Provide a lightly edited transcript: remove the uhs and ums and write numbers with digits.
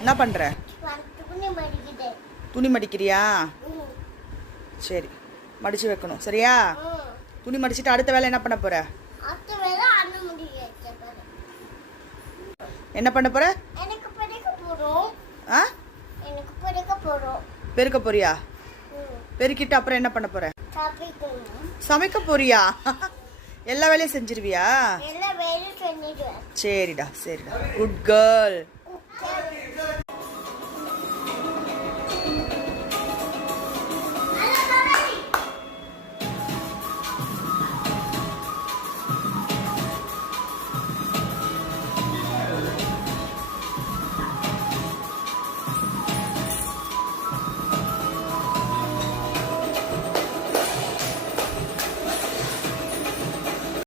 என்ன பண்ற? துணி மடிக்கிறியா? சரி, மடிச்சு வைக்கணும். சரியா? துணி மடிச்சிட்டு அடுத்த வேலை என்ன பண்ண போற? என்ன பண்ண போற? பெருக்க போறியா? பெருக்கிட்டு அப்புறம் என்ன பண்ண போற? சமைக்க போறியா? எல்லா வேலையும் செஞ்சிருவியா? சரிடா, சரிடா. Good girl.